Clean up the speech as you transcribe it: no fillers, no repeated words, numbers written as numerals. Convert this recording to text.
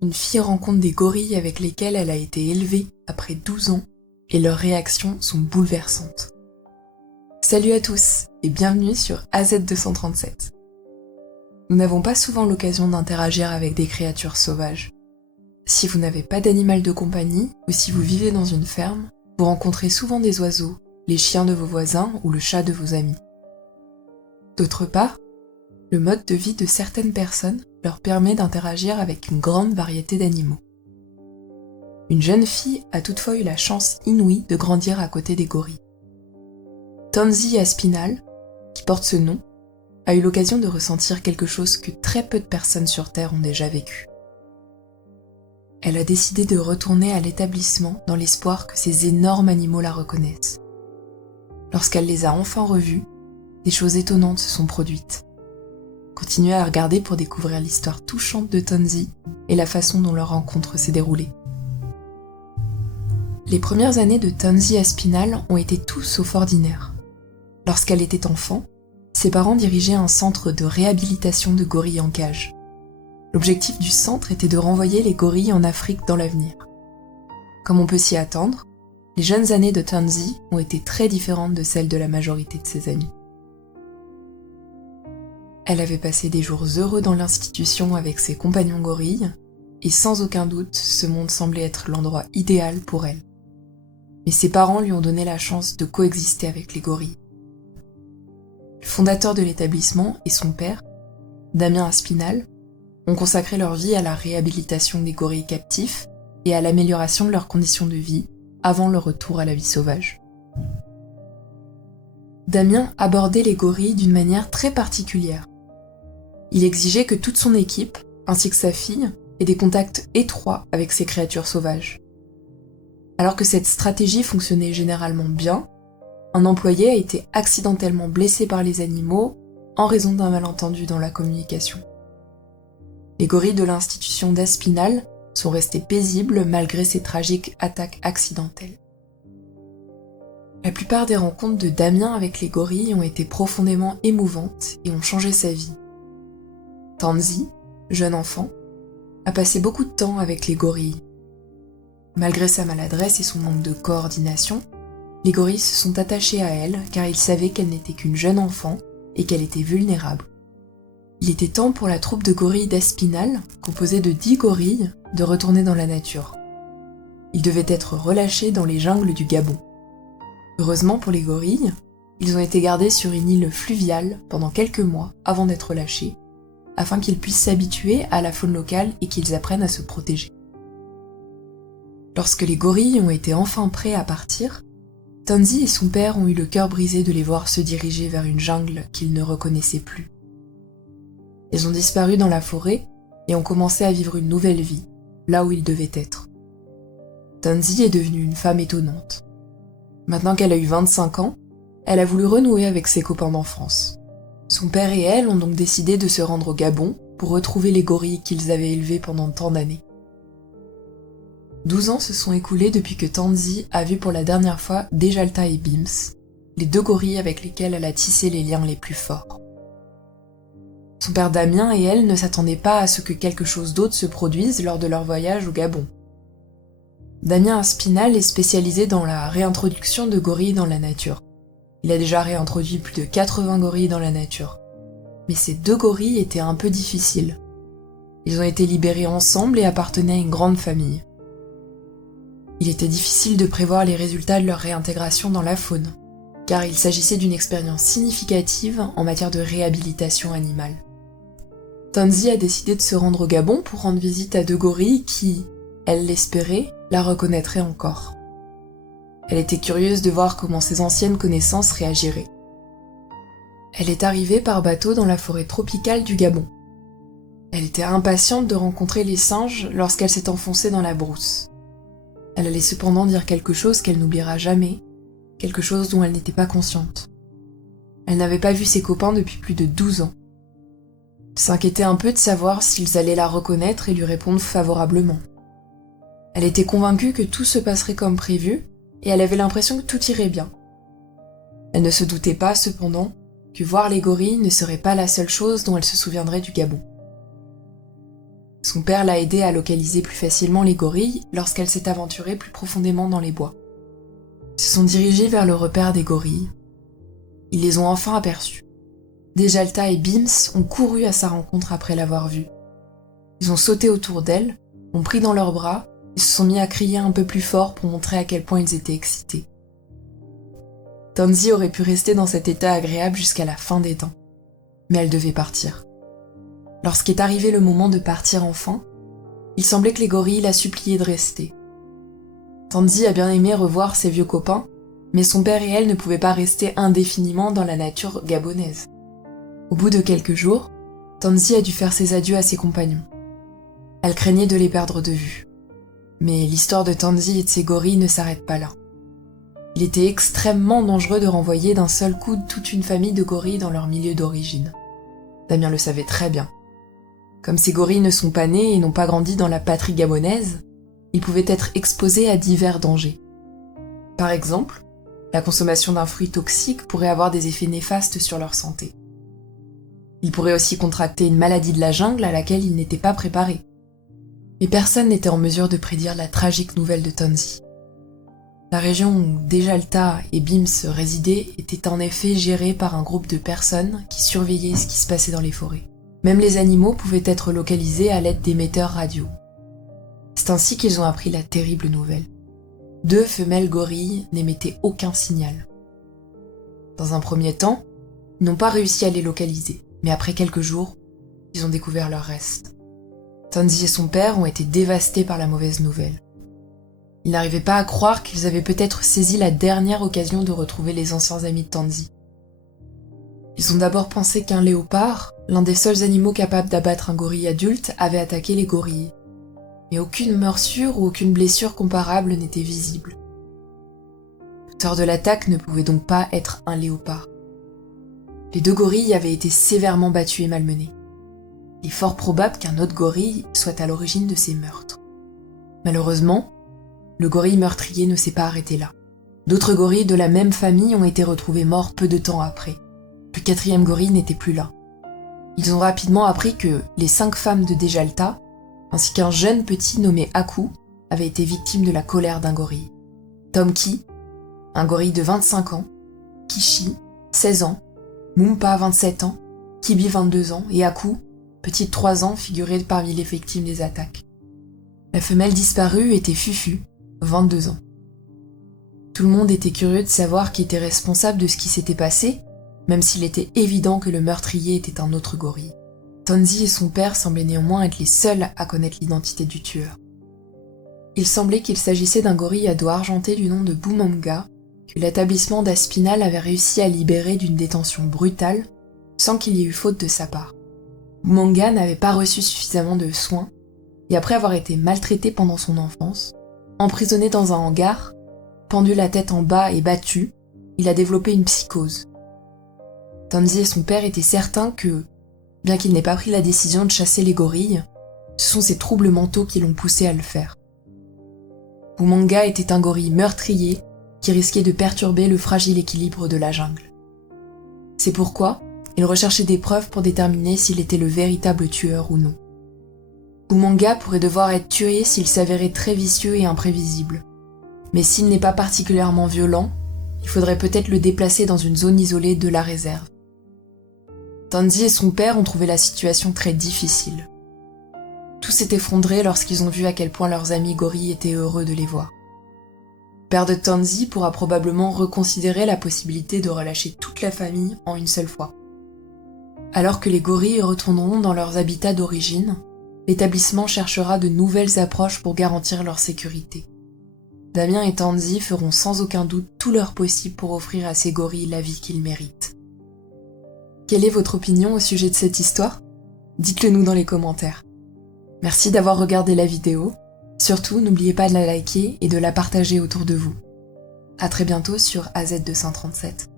une fille rencontre des gorilles avec lesquels elle a été élevée après 12 ans et leurs réactions sont bouleversantes. Salut à tous et bienvenue sur AZ237. Nous n'avons pas souvent l'occasion d'interagir avec des créatures sauvages. Si vous n'avez pas d'animal de compagnie ou si vous vivez dans une ferme, vous rencontrez souvent des oiseaux, les chiens de vos voisins ou le chat de vos amis. D'autre part, le mode de vie de certaines personnes leur permet d'interagir avec une grande variété d'animaux. Une jeune fille a toutefois eu la chance inouïe de grandir à côté des gorilles. Tansy Aspinall, qui porte ce nom, a eu l'occasion de ressentir quelque chose que très peu de personnes sur Terre ont déjà vécu. Elle a décidé de retourner à l'établissement dans l'espoir que ces énormes animaux la reconnaissent. Lorsqu'elle les a enfin revus, des choses étonnantes se sont produites. Continuez à regarder pour découvrir l'histoire touchante de Tansy et la façon dont leur rencontre s'est déroulée. Les premières années de Tansy Aspinall ont été tout sauf ordinaires. Lorsqu'elle était enfant, ses parents dirigeaient un centre de réhabilitation de gorilles en cage. L'objectif du centre était de renvoyer les gorilles en Afrique dans l'avenir. Comme on peut s'y attendre, les jeunes années de Tansy ont été très différentes de celles de la majorité de ses amis. Elle avait passé des jours heureux dans l'institution avec ses compagnons gorilles, et sans aucun doute, ce monde semblait être l'endroit idéal pour elle. Mais ses parents lui ont donné la chance de coexister avec les gorilles. Le fondateur de l'établissement et son père, Damien Aspinall, ont consacré leur vie à la réhabilitation des gorilles captifs et à l'amélioration de leurs conditions de vie avant leur retour à la vie sauvage. Damien abordait les gorilles d'une manière très particulière. Il exigeait que toute son équipe, ainsi que sa fille, ait des contacts étroits avec ces créatures sauvages. Alors que cette stratégie fonctionnait généralement bien, un employé a été accidentellement blessé par les animaux en raison d'un malentendu dans la communication. Les gorilles de l'institution d'Aspinall sont restés paisibles malgré ces tragiques attaques accidentelles. La plupart des rencontres de Damien avec les gorilles ont été profondément émouvantes et ont changé sa vie. Tansy, jeune enfant, a passé beaucoup de temps avec les gorilles. Malgré sa maladresse et son manque de coordination, les gorilles se sont attachés à elle car ils savaient qu'elle n'était qu'une jeune enfant et qu'elle était vulnérable. Il était temps pour la troupe de gorilles d'Aspinall, composée de 10 gorilles, de retourner dans la nature. Ils devaient être relâchés dans les jungles du Gabon. Heureusement pour les gorilles, ils ont été gardés sur une île fluviale pendant quelques mois avant d'être lâchés, afin qu'ils puissent s'habituer à la faune locale et qu'ils apprennent à se protéger. Lorsque les gorilles ont été enfin prêts à partir, Tansy et son père ont eu le cœur brisé de les voir se diriger vers une jungle qu'ils ne reconnaissaient plus. Ils ont disparu dans la forêt et ont commencé à vivre une nouvelle vie, là où ils devaient être. Tansy est devenue une femme étonnante. Maintenant qu'elle a eu 25 ans, elle a voulu renouer avec ses copains d'enfance. Son père et elle ont donc décidé de se rendre au Gabon pour retrouver les gorilles qu'ils avaient élevés pendant tant d'années. 12 ans se sont écoulés depuis que Tansy a vu pour la dernière fois Dejalta et Bims, les 2 gorilles avec lesquels elle a tissé les liens les plus forts. Son père Damien et elle ne s'attendaient pas à ce que quelque chose d'autre se produise lors de leur voyage au Gabon. Damien Aspinall est spécialisé dans la réintroduction de gorilles dans la nature. Il a déjà réintroduit plus de 80 gorilles dans la nature. Mais ces 2 gorilles étaient un peu difficiles. Ils ont été libérés ensemble et appartenaient à une grande famille. Il était difficile de prévoir les résultats de leur réintégration dans la faune, car il s'agissait d'une expérience significative en matière de réhabilitation animale. Tansy a décidé de se rendre au Gabon pour rendre visite à 2 gorilles qui, elle l'espérait, la reconnaîtraient encore. Elle était curieuse de voir comment ses anciennes connaissances réagiraient. Elle est arrivée par bateau dans la forêt tropicale du Gabon. Elle était impatiente de rencontrer les singes lorsqu'elle s'est enfoncée dans la brousse. Elle allait cependant dire quelque chose qu'elle n'oubliera jamais, quelque chose dont elle n'était pas consciente. Elle n'avait pas vu ses copains depuis plus de 12 ans. Elle s'inquiétait un peu de savoir s'ils allaient la reconnaître et lui répondre favorablement. Elle était convaincue que tout se passerait comme prévu, et elle avait l'impression que tout irait bien. Elle ne se doutait pas, cependant, que voir les gorilles ne serait pas la seule chose dont elle se souviendrait du Gabon. Son père l'a aidée à localiser plus facilement les gorilles lorsqu'elle s'est aventurée plus profondément dans les bois. Ils se sont dirigés vers le repère des gorilles. Ils les ont enfin aperçus. Dejalta et Bims ont couru à sa rencontre après l'avoir vue. Ils ont sauté autour d'elle, l'ont pris dans leurs bras et se sont mis à crier un peu plus fort pour montrer à quel point ils étaient excités. Tansy aurait pu rester dans cet état agréable jusqu'à la fin des temps. Mais elle devait partir. Lorsqu'est arrivé le moment de partir enfin, il semblait que les gorilles la suppliaient de rester. Tansy a bien aimé revoir ses vieux copains, mais son père et elle ne pouvaient pas rester indéfiniment dans la nature gabonaise. Au bout de quelques jours, Tansy a dû faire ses adieux à ses compagnons. Elle craignait de les perdre de vue. Mais l'histoire de Tansy et de ses gorilles ne s'arrête pas là. Il était extrêmement dangereux de renvoyer d'un seul coup toute une famille de gorilles dans leur milieu d'origine. Damien le savait très bien. Comme ces gorilles ne sont pas nés et n'ont pas grandi dans la patrie gabonaise, ils pouvaient être exposés à divers dangers. Par exemple, la consommation d'un fruit toxique pourrait avoir des effets néfastes sur leur santé. Ils pourraient aussi contracter une maladie de la jungle à laquelle ils n'étaient pas préparés. Mais personne n'était en mesure de prédire la tragique nouvelle de Tansy. La région où Dejalta et Bims résidaient était en effet gérée par un groupe de personnes qui surveillaient ce qui se passait dans les forêts. Même les animaux pouvaient être localisés à l'aide d'émetteurs radio. C'est ainsi qu'ils ont appris la terrible nouvelle. 2 femelles gorilles n'émettaient aucun signal. Dans un premier temps, ils n'ont pas réussi à les localiser, mais après quelques jours, ils ont découvert leurs restes. Tansy et son père ont été dévastés par la mauvaise nouvelle. Ils n'arrivaient pas à croire qu'ils avaient peut-être saisi la dernière occasion de retrouver les anciens amis de Tansy. Ils ont d'abord pensé qu'un léopard, l'un des seuls animaux capables d'abattre un gorille adulte, avait attaqué les gorilles. Mais aucune morsure ou aucune blessure comparable n'était visible. L'auteur de l'attaque ne pouvait donc pas être un léopard. Les 2 gorilles avaient été sévèrement battus et malmenés. Il est fort probable qu'un autre gorille soit à l'origine de ces meurtres. Malheureusement, le gorille meurtrier ne s'est pas arrêté là. D'autres gorilles de la même famille ont été retrouvés morts peu de temps après. Le 4e gorille n'était plus là. Ils ont rapidement appris que les 5 femmes de Dejalta, ainsi qu'un jeune petit nommé Aku, avaient été victimes de la colère d'un gorille. Tomki, un gorille de 25 ans, Kishi, 16 ans, Mumpa, 27 ans, Kibi, 22 ans, et Aku, petit de 3 ans, figurait parmi les victimes des attaques. La femelle disparue était Fufu, 22 ans. Tout le monde était curieux de savoir qui était responsable de ce qui s'était passé, même s'il était évident que le meurtrier était un autre gorille. Tansy et son père semblaient néanmoins être les seuls à connaître l'identité du tueur. Il semblait qu'il s'agissait d'un gorille à dos argenté du nom de Bumanga, que l'établissement d'Aspinal avait réussi à libérer d'une détention brutale, sans qu'il y ait eu faute de sa part. Bumanga n'avait pas reçu suffisamment de soins, et après avoir été maltraité pendant son enfance, emprisonné dans un hangar, pendu la tête en bas et battu, il a développé une psychose. Tansy et son père étaient certains que, bien qu'il n'ait pas pris la décision de chasser les gorilles, ce sont ses troubles mentaux qui l'ont poussé à le faire. Bumanga était un gorille meurtrier qui risquait de perturber le fragile équilibre de la jungle. C'est pourquoi il recherchait des preuves pour déterminer s'il était le véritable tueur ou non. Bumanga pourrait devoir être tué s'il s'avérait très vicieux et imprévisible. Mais s'il n'est pas particulièrement violent, il faudrait peut-être le déplacer dans une zone isolée de la réserve. Tansy et son père ont trouvé la situation très difficile. Tout s'est effondré lorsqu'ils ont vu à quel point leurs amis gorilles étaient heureux de les voir. Le père de Tansy pourra probablement reconsidérer la possibilité de relâcher toute la famille en une seule fois. Alors que les gorilles retourneront dans leurs habitats d'origine, l'établissement cherchera de nouvelles approches pour garantir leur sécurité. Damien et Tansy feront sans aucun doute tout leur possible pour offrir à ces gorilles la vie qu'ils méritent. Quelle est votre opinion au sujet de cette histoire ? Dites-le nous dans les commentaires. Merci d'avoir regardé la vidéo. Surtout, n'oubliez pas de la liker et de la partager autour de vous. À très bientôt sur AZ237.